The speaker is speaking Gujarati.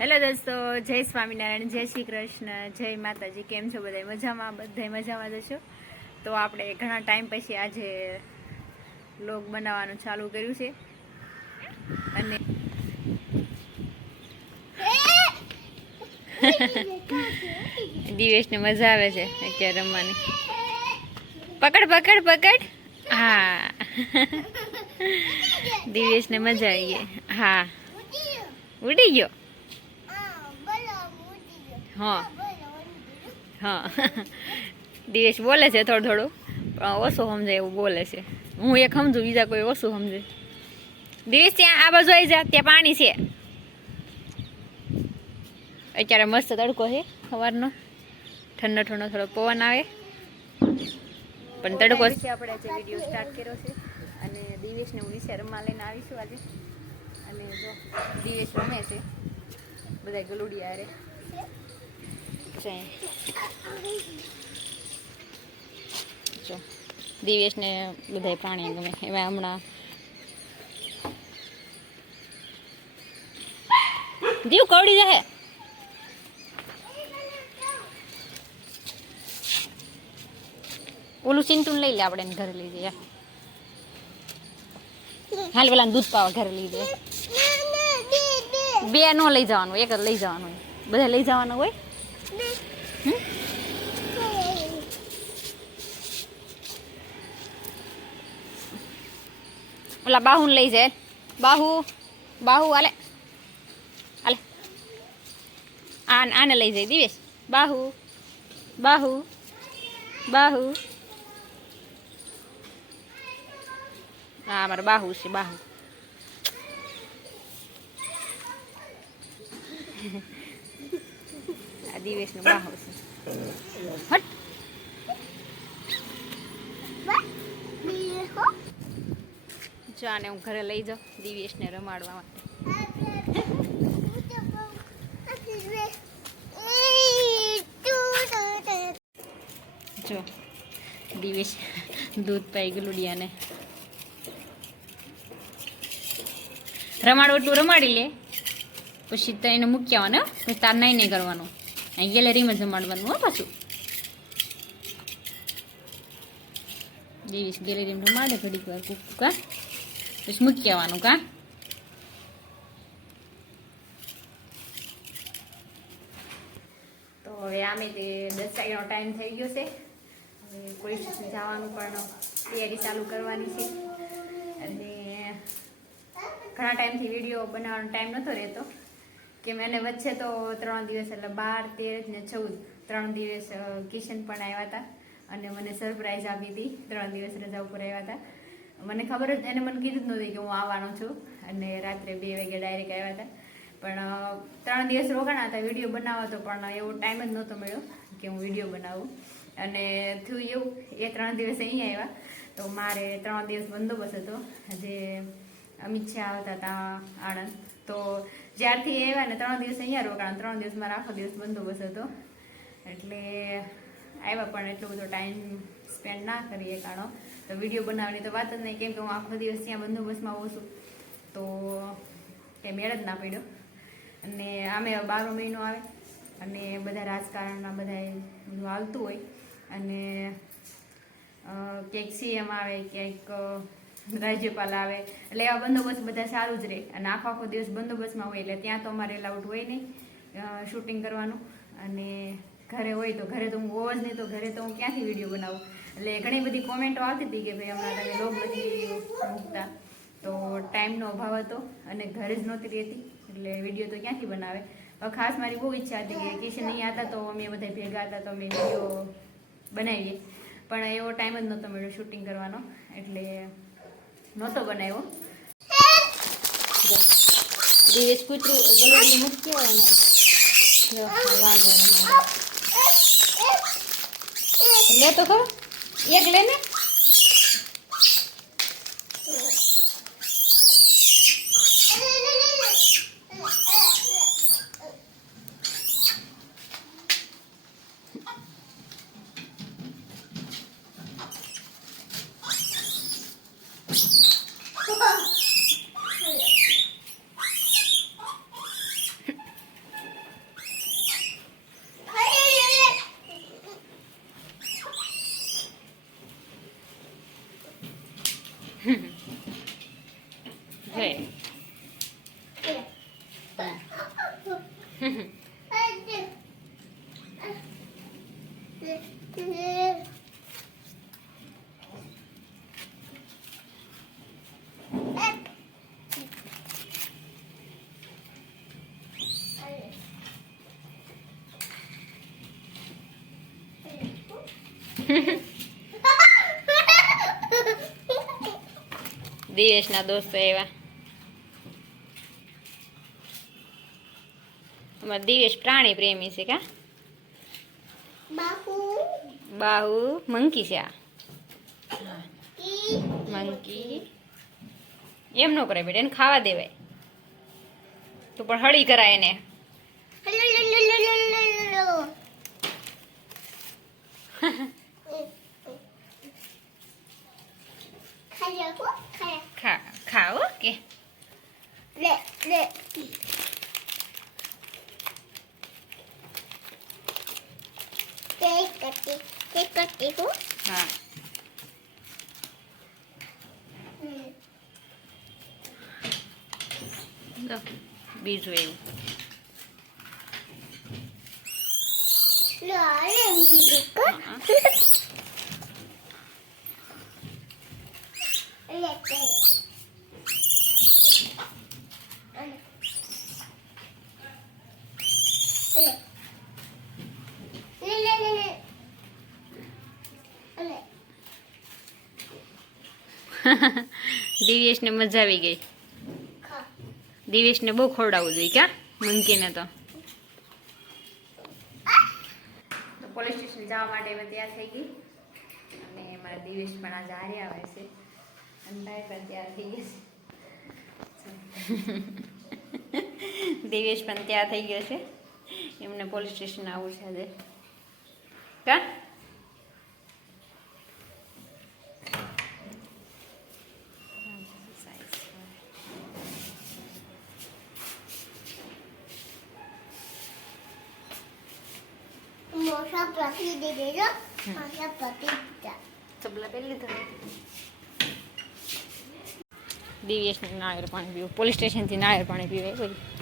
હેલો દોસ્તો, જય સ્વામિનારાયણ, જય શ્રી કૃષ્ણ, જય માતાજી. કેમ છો બધા? મજામાં? બધા મજામાં જશો. તો આપણે ઘણા ટાઈમ પછી આજે વ્લોગ બનાવવાનું ચાલુ કર્યું છે અને દિવેશને મજા આવે છે અત્યારે રમવાની. પકડ પકડ પકડ. હા, દિવેશને મજા આવી ગઈ. હા, ઉડી ગયો. હા હા, દિવેશ બોલે છે થોડું થોડું, પણ ઓછું સમજે એવું બોલે છે. હું એક સમજુ, બીજા કોઈ ઓછું સમજે. દિવેશ ત્યાં આ બાજુ આવી જા, ત્યાં પાણી છે. અત્યારે મસ્ત તડકો છે સવારનો, ઠંડો ઠંડો થોડો પવન આવે પણ તડકો છે. આપણે આજે વિડીયો સ્ટાર્ટ કર્યો છે અને દિવેશને હું નીચે રમવા લઈને આવીશું આજે. અને જો દિવેશ રમે છે બધા ગલુડિયા રે. જો દિવેશને બધા પ્રાણી ગમે. એમાં હમણાં દીવ કવડી જાય. ઓલું ચિંટું લઈ લે, આપણે એને ઘરે લઈ જઈએ. હાલ પેલા દૂધ પાવા ઘરે લઈ જઈએ. બે નો લઈ જવાનું, એક જ લઈ જવાનું. બધા લઈ જવાનું હોય. ઓલા બાહુ લઈ જાય. બાહુ બાહુ હાલે હાલે. આને લઈ જાય દિવેશ. બાહુ બાહુ બાહુ. હા, અમારે બાહુ છે. બાહુ આ દિવેશનું બાહુ છે. હટ. જો આને હું ઘરે લઈ જાઉં દિવેશને રમાડવા માટે. જો દિવેશ દૂધ પાઈ ગલુડિયાને રમાડો એટલું રમાડી લે, પછી તો એને મૂકી આવવાનું. પછી તાર નહીં કરવાનું, અહીં ગેલેરીમાં જમાડવાનું. હો પાછું દિવેશ ગેલેરીમાં રમાડે ઘડીક વાર કા, પછી મૂકી આવવાનું. કા તો હવે આમે તે 10 વાગ્યાનો ટાઈમ થઈ ગયો છે. હવે પોલીસ સ્ટેશન જવાનું પણ તૈયારી ચાલુ કરવાની છે. અને ઘણા ટાઈમથી વિડીયો બનાવવાનો ટાઈમ નહોતો રહેતો, કેમ એને વચ્ચે તો 3 દિવસ એટલે 12, 13 ને 14 3 દિવસ કિશન પણ આવ્યા હતા અને મને સરપ્રાઈઝ આપી હતી. 3 દિવસ રજા ઉપર આવ્યા હતા. મને ખબર જ, એને મને કીધું જ નહોતી કે હું આવવાનો છું. અને રાત્રે 2 વાગે ડાયરેક્ટ આવ્યા હતા. પણ 3 દિવસ રોકાણા હતા વિડીયો બનાવવા, તો પણ એવો ટાઈમ જ નહોતો મળ્યો કે હું વિડીયો બનાવું. અને થયું એવું, એ 3 દિવસ અહીંયા આવ્યા તો મારે 3 દિવસ બંદોબસ્ત હતો. જે અમિત શાહ આવતા હતા આણંદ, તો જ્યારથી આવ્યા ને 3 દિવસ અહીંયા રોકાણા. 3 દિવસ મારા આખો દિવસ બંદોબસ્ત હતો. એટલે આવ્યા પણ એટલો બધો ટાઈમ સ્પેન્ડ ના કરી એકાણો. તો વિડીયો બનાવવાની તો વાત જ નહીં, કેમ કે હું આખો દિવસ ત્યાં બંદોબસ્તમાં હોઉં છું, તો કંઈ મેળ જ ના પડ્યો. અને આમે 12 મહિનો આવે અને બધા રાજકારણના બધા બધું આવતું હોય. અને ક્યાંક સીએમ આવે, ક્યાંક રાજ્યપાલ આવે, એટલે એવા બંદોબસ્ત બધા સારું જ રહે. અને આખો દિવસ બંદોબસ્તમાં હોય એટલે ત્યાં તો અમારે એલાઉડ હોય નહીં શૂટિંગ કરવાનું. અને ઘરે હોય તો ઘરે તો હું હોવ જ નહીં, તો ઘરે તો હું ક્યાંથી વિડીયો બનાવું. એટલે ઘણી બધી કોમેન્ટો આવતી હતી કે ભાઈ હમણાં તમે લોગ નથી મૂકતા, તો ટાઈમનો અભાવ હતો અને ઘરે જ નહોતી રહેતી, એટલે વિડીયો તો ક્યાંથી બનાવે. ખાસ મારી બહુ ઈચ્છા હતી કે કિશન અહીંયા હતા તો અમે બધા ભેગા હતા તો અમે વિડીયો બનાવીએ, પણ એવો ટાઈમ જ નહોતો મળ્યો શૂટિંગ કરવાનો, એટલે નહોતો બનાવ્યો. દિવેશ કૂતરું ગલુડી મૂક્યો અને વાંધો લે તો ખરો, એક લે ને. દિવેશના દોસ્તો એવા અમારા દિવેશ પ્રાણી પ્રેમી છે કા બાહુ મંકી છે આ મંકી એમ ન કરે બેટા એને ખાવા દેવાય તો પણ હળી કરાય એને ખાઓ કે હા બીજું એવું દિવેશને મજા આવી ગઈ દિવેશને બહુ ખવડાવવું જોઈએ ક્યાં મંકીને તો પોલીસ સ્ટેશન જવા માટે મેં તૈયાર થઈ ગઈ અને મારા દિવેશ પણ આજે હારે આવે છે અને ભાઈ પણ તૈયાર થઈ ગઈ છે દિવેશ પણ તૈયાર થઈ ગયો છે એમને પોલીસ સ્ટેશન આવવું છે આજે કા ચપલા પહેરી લીધા દિવેશને નાળિયેર પાણી પીવું પોલીસ સ્ટેશનથી નાળિયેર પાણી પીવાય કોઈ